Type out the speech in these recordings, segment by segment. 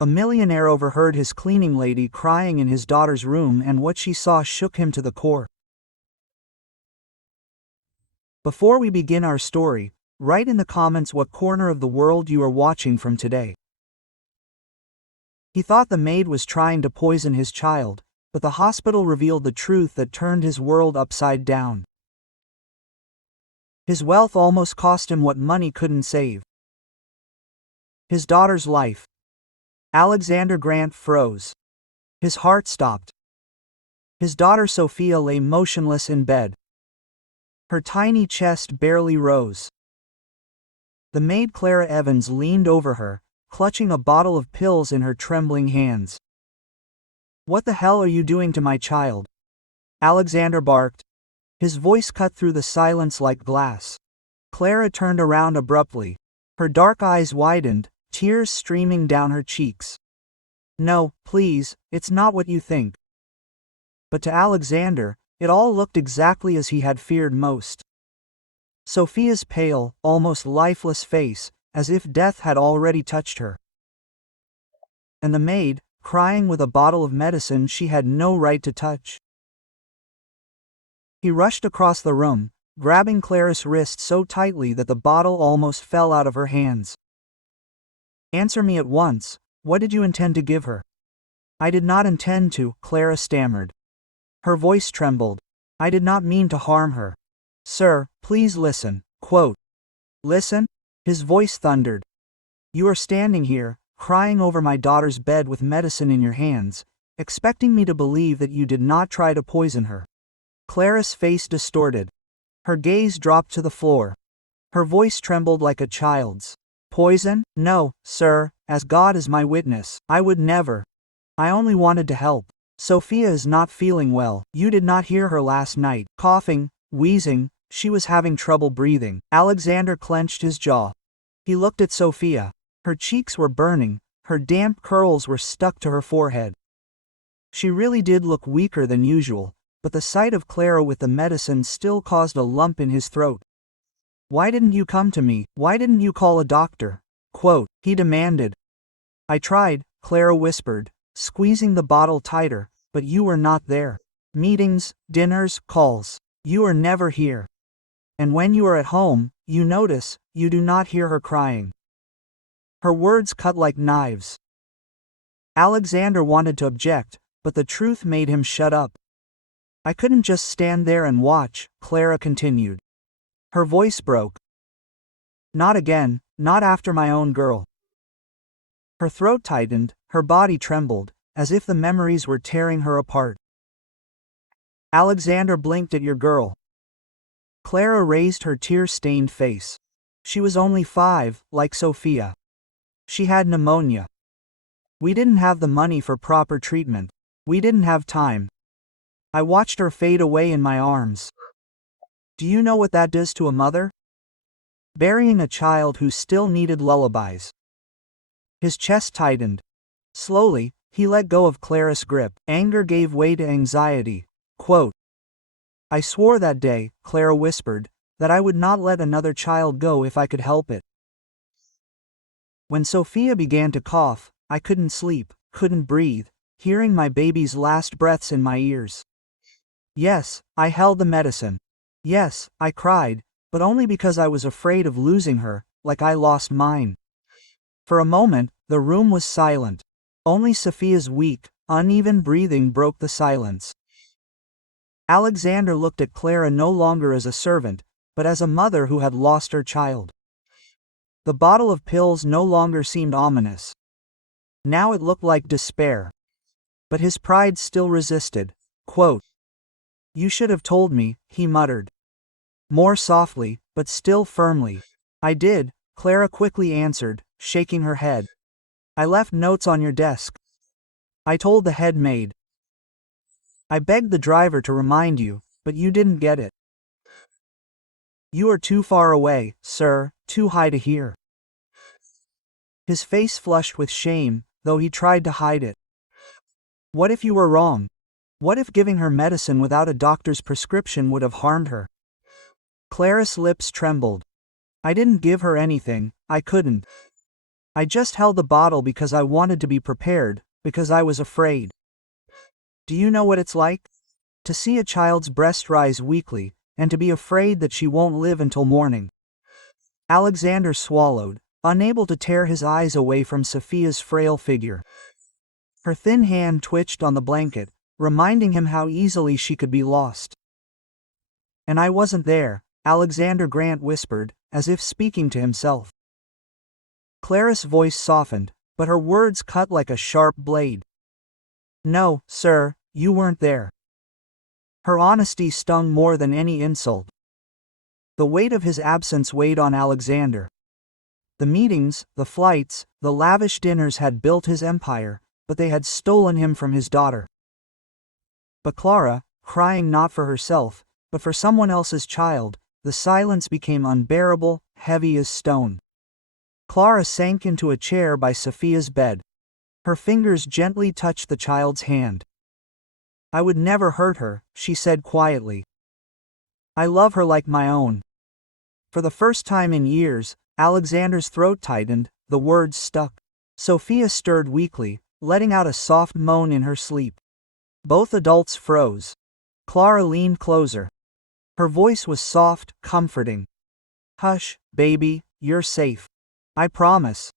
A millionaire overheard his cleaning lady crying in his daughter's room, and what she saw shook him to the core. Before we begin our story, write in the comments what corner of the world you are watching from today. He thought the maid was trying to poison his child, but the hospital revealed the truth that turned his world upside down. His wealth almost cost him what money couldn't save. His daughter's life. Alexander Grant froze. His heart stopped. His daughter Sophia lay motionless in bed. Her tiny chest barely rose. The maid Clara Evans leaned over her, clutching a bottle of pills in her trembling hands. "What the hell are you doing to my child?" Alexander barked. His voice cut through the silence like glass. Clara turned around abruptly. Her dark eyes widened, tears streaming down her cheeks. "No, please, it's not what you think." But to Alexander, it all looked exactly as he had feared most. Sophia's pale, almost lifeless face, as if death had already touched her. And the maid, crying with a bottle of medicine she had no right to touch. He rushed across the room, grabbing Clara's wrist so tightly that the bottle almost fell out of her hands. "Answer me at once, what did you intend to give her?" "I did not intend to," Clara stammered. Her voice trembled. "I did not mean to harm her. Sir, please listen." Quote. "Listen?" His voice thundered. "You are standing here, crying over my daughter's bed with medicine in your hands, expecting me to believe that you did not try to poison her." Clara's face distorted. Her gaze dropped to the floor. Her voice trembled like a child's. "Poison? No, sir, as God is my witness, I would never. I only wanted to help. Sophia is not feeling well. You did not hear her last night, coughing, wheezing, she was having trouble breathing." Alexander clenched his jaw. He looked at Sophia. Her cheeks were burning, her damp curls were stuck to her forehead. She really did look weaker than usual, but the sight of Clara with the medicine still caused a lump in his throat. "Why didn't you come to me? Why didn't you call a doctor?" Quote, he demanded. "I tried," Clara whispered, squeezing the bottle tighter, "but you were not there. Meetings, dinners, calls. You are never here. And when you are at home, you notice, you do not hear her crying." Her words cut like knives. Alexander wanted to object, but the truth made him shut up. "I couldn't just stand there and watch," Clara continued. Her voice broke. "Not again, not after my own girl." Her throat tightened, her body trembled, as if the memories were tearing her apart. Alexander blinked at your girl. Clara raised her tear-stained face. She was only 5, like Sophia. She had pneumonia. We didn't have the money for proper treatment. We didn't have time. I watched her fade away in my arms. Do you know what that does to a mother? Burying a child who still needed lullabies. His chest tightened. Slowly, he let go of Clara's grip. Anger gave way to anxiety. Quote, "I swore that day," Clara whispered, "that I would not let another child go if I could help it. When Sophia began to cough, I couldn't sleep, couldn't breathe, hearing my baby's last breaths in my ears. Yes, I held the medicine. Yes, I cried, but only because I was afraid of losing her, like I lost mine." For a moment, the room was silent. Only Sophia's weak, uneven breathing broke the silence. Alexander looked at Clara no longer as a servant, but as a mother who had lost her child. The bottle of pills no longer seemed ominous. Now it looked like despair. But his pride still resisted. Quote, "You should have told me," he muttered. More softly, but still firmly. "I did," Clara quickly answered, shaking her head. "I left notes on your desk. I told the head maid. I begged the driver to remind you, but you didn't get it. You are too far away, sir, too high to hear." His face flushed with shame, though he tried to hide it. What if you were wrong? What if giving her medicine without a doctor's prescription would have harmed her? Clara's lips trembled. "I didn't give her anything, I couldn't. I just held the bottle because I wanted to be prepared, because I was afraid. Do you know what it's like? To see a child's breast rise weakly, and to be afraid that she won't live until morning. Alexander swallowed, unable to tear his eyes away from Sophia's frail figure. Her thin hand twitched on the blanket, reminding him how easily she could be lost. And I wasn't there, Alexander Grant whispered, as if speaking to himself. Clara's voice softened, but her words cut like a sharp blade. No, sir, you weren't there. Her honesty stung more than any insult. The weight of his absence weighed on Alexander. The meetings, the flights, the lavish dinners had built his empire, but they had stolen him from his daughter. But Clara, crying not for herself, but for someone else's child, the silence became unbearable, heavy as stone. Clara sank into a chair by Sophia's bed. Her fingers gently touched the child's hand. I would never hurt her, she said quietly. I love her like my own. For the first time in years, Alexander's throat tightened, the words stuck. Sophia stirred weakly, letting out a soft moan in her sleep. Both adults froze. Clara leaned closer. Her voice was soft, comforting. Hush, baby, you're safe. I promise.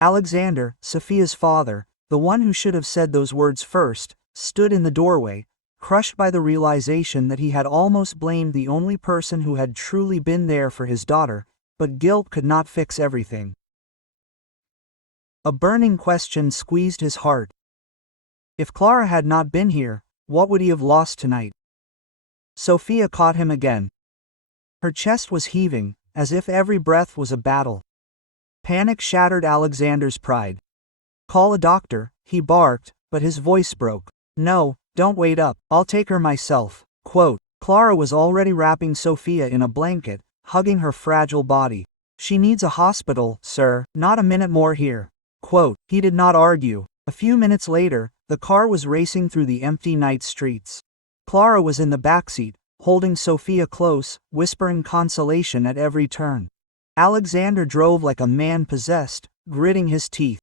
Alexander, Sophia's father, the one who should have said those words first, stood in the doorway, crushed by the realization that he had almost blamed the only person who had truly been there for his daughter, but guilt could not fix everything. A burning question squeezed his heart. If Clara had not been here, what would he have lost tonight? Sophia caught him again. Her chest was heaving, as if every breath was a battle. Panic shattered Alexander's pride. Call a doctor, he barked, but his voice broke. No, don't wait up, I'll take her myself. Quote, Clara was already wrapping Sophia in a blanket, hugging her fragile body. She needs a hospital, sir, not a minute more here. Quote, he did not argue. A few minutes later, the car was racing through the empty night streets. Clara was in the backseat, holding Sophia close, whispering consolation at every turn. Alexander drove like a man possessed, gritting his teeth.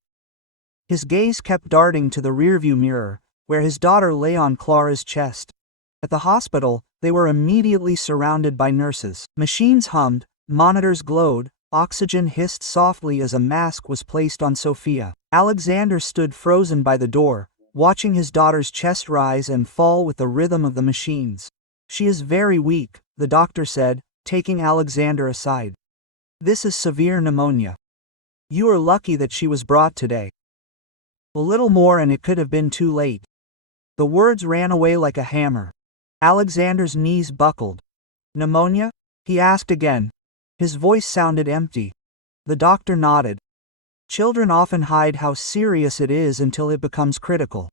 His gaze kept darting to the rearview mirror, where his daughter lay on Clara's chest. At the hospital, they were immediately surrounded by nurses. Machines hummed, monitors glowed, oxygen hissed softly as a mask was placed on Sophia. Alexander stood frozen by the door, watching his daughter's chest rise and fall with the rhythm of the machines. She is very weak, the doctor said, taking Alexander aside. This is severe pneumonia. You are lucky that she was brought today. A little more and it could have been too late. The words ran away like a hammer. Alexander's knees buckled. Pneumonia? He asked again. His voice sounded empty. The doctor nodded. Children often hide how serious it is until it becomes critical.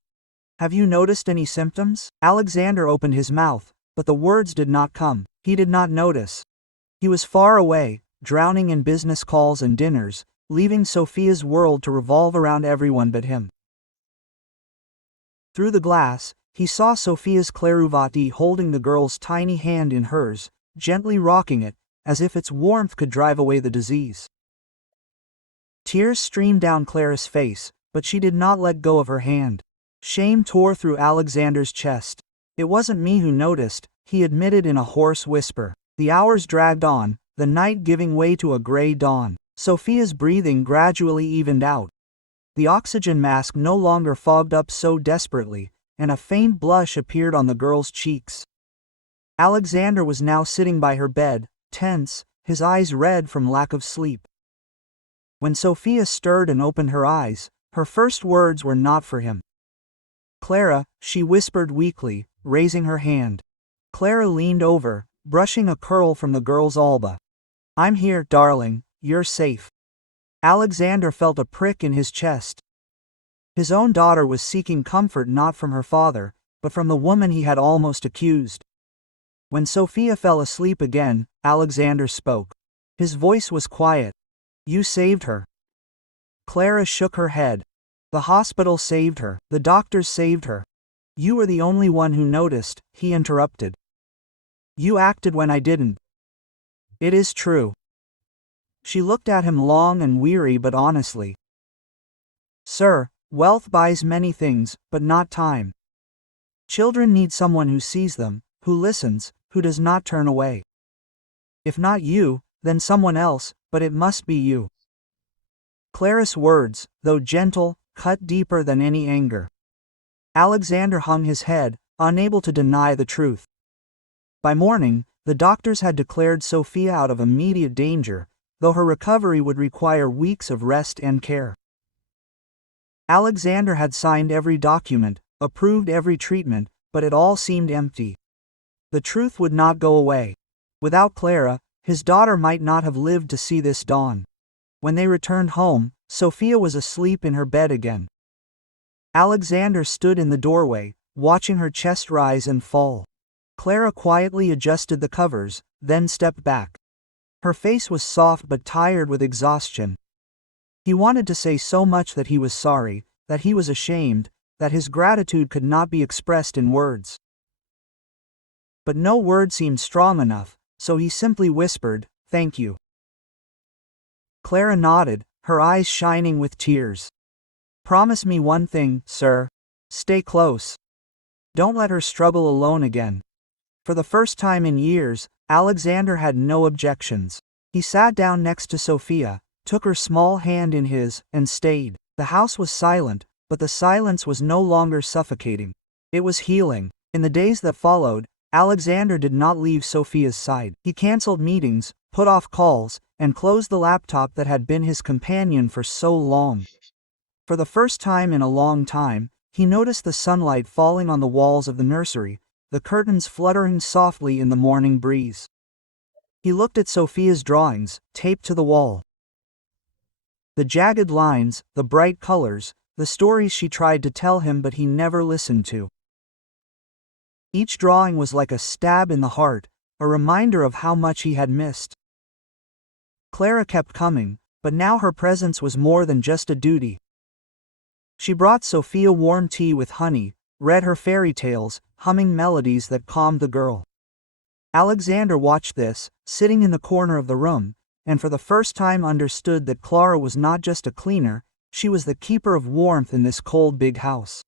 Have you noticed any symptoms? Alexander opened his mouth, but the words did not come. He did not notice. He was far away, drowning in business calls and dinners, leaving Sophia's world to revolve around everyone but him. Through the glass, he saw Sophia's Claruvati holding the girl's tiny hand in hers, gently rocking it, as if its warmth could drive away the disease. Tears streamed down Clara's face, but she did not let go of her hand. Shame tore through Alexander's chest. It wasn't me who noticed, he admitted in a hoarse whisper. The hours dragged on, the night giving way to a gray dawn. Sophia's breathing gradually evened out. The oxygen mask no longer fogged up so desperately, and a faint blush appeared on the girl's cheeks. Alexander was now sitting by her bed, tense, his eyes red from lack of sleep. When Sophia stirred and opened her eyes, her first words were not for him. Clara, she whispered weakly, raising her hand. Clara leaned over, brushing a curl from the girl's alba. I'm here, darling, you're safe. Alexander felt a prick in his chest. His own daughter was seeking comfort not from her father, but from the woman he had almost accused. When Sophia fell asleep again, Alexander spoke. His voice was quiet. You saved her. Clara shook her head. The hospital saved her. The doctors saved her. You were the only one who noticed, he interrupted. You acted when I didn't. It is true. She looked at him long and weary but honestly. "Sir, wealth buys many things, but not time. Children need someone who sees them, who listens, who does not turn away. If not you, then someone else, but it must be you." Clara's words, though gentle, cut deeper than any anger. Alexander hung his head, unable to deny the truth. By morning, the doctors had declared Sophia out of immediate danger, though her recovery would require weeks of rest and care. Alexander had signed every document, approved every treatment, but it all seemed empty. The truth would not go away. Without Clara, his daughter might not have lived to see this dawn. When they returned home, Sophia was asleep in her bed again. Alexander stood in the doorway, watching her chest rise and fall. Clara quietly adjusted the covers, then stepped back. Her face was soft but tired with exhaustion. He wanted to say so much, that he was sorry, that he was ashamed, that his gratitude could not be expressed in words. But no word seemed strong enough, so he simply whispered, "Thank you." Clara nodded, her eyes shining with tears. "Promise me one thing, sir. Stay close. Don't let her struggle alone again." For the first time in years, Alexander had no objections. He sat down next to Sophia, took her small hand in his, and stayed. The house was silent, but the silence was no longer suffocating. It was healing. In the days that followed, Alexander did not leave Sophia's side. He canceled meetings, put off calls, and closed the laptop that had been his companion for so long. For the first time in a long time, he noticed the sunlight falling on the walls of the nursery, the curtains fluttering softly in the morning breeze. He looked at Sophia's drawings, taped to the wall. The jagged lines, the bright colors, the stories she tried to tell him but he never listened to. Each drawing was like a stab in the heart, a reminder of how much he had missed. Clara kept coming, but now her presence was more than just a duty. She brought Sophia warm tea with honey, read her fairy tales, humming melodies that calmed the girl. Alexander watched this, sitting in the corner of the room, and for the first time understood that Clara was not just a cleaner, she was the keeper of warmth in this cold big house.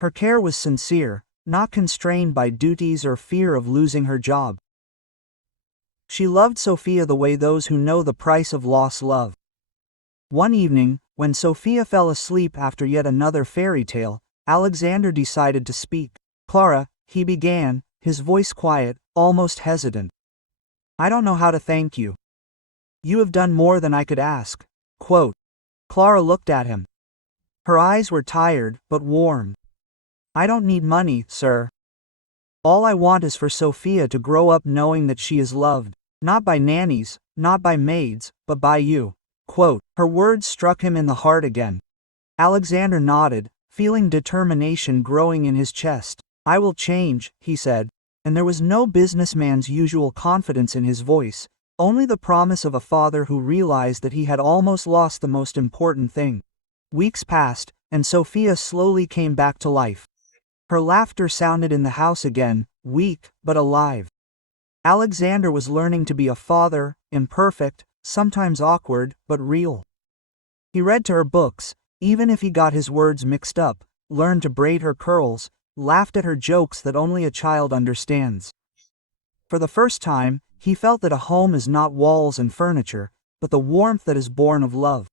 Her care was sincere, not constrained by duties or fear of losing her job. She loved Sophia the way those who know the price of loss love. One evening, when Sophia fell asleep after yet another fairy tale, Alexander decided to speak. "Clara," he began, his voice quiet, almost hesitant. "I don't know how to thank you. You have done more than I could ask." Quote. Clara looked at him. Her eyes were tired, but warm. "I don't need money, sir. All I want is for Sophia to grow up knowing that she is loved, not by nannies, not by maids, but by you." Quote. Her words struck him in the heart again. Alexander nodded, feeling determination growing in his chest. "I will change," he said, and there was no businessman's usual confidence in his voice, only the promise of a father who realized that he had almost lost the most important thing. Weeks passed, and Sophia slowly came back to life. Her laughter sounded in the house again, weak, but alive. Alexander was learning to be a father, imperfect, sometimes awkward, but real. He read to her books, even if he got his words mixed up, learned to braid her curls, laughed at her jokes that only a child understands. For the first time, he felt that a home is not walls and furniture, but the warmth that is born of love.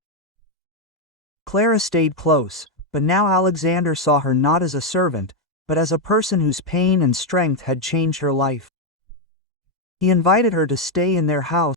Clara stayed close, but now Alexander saw her not as a servant, but as a person whose pain and strength had changed her life. He invited her to stay in their house,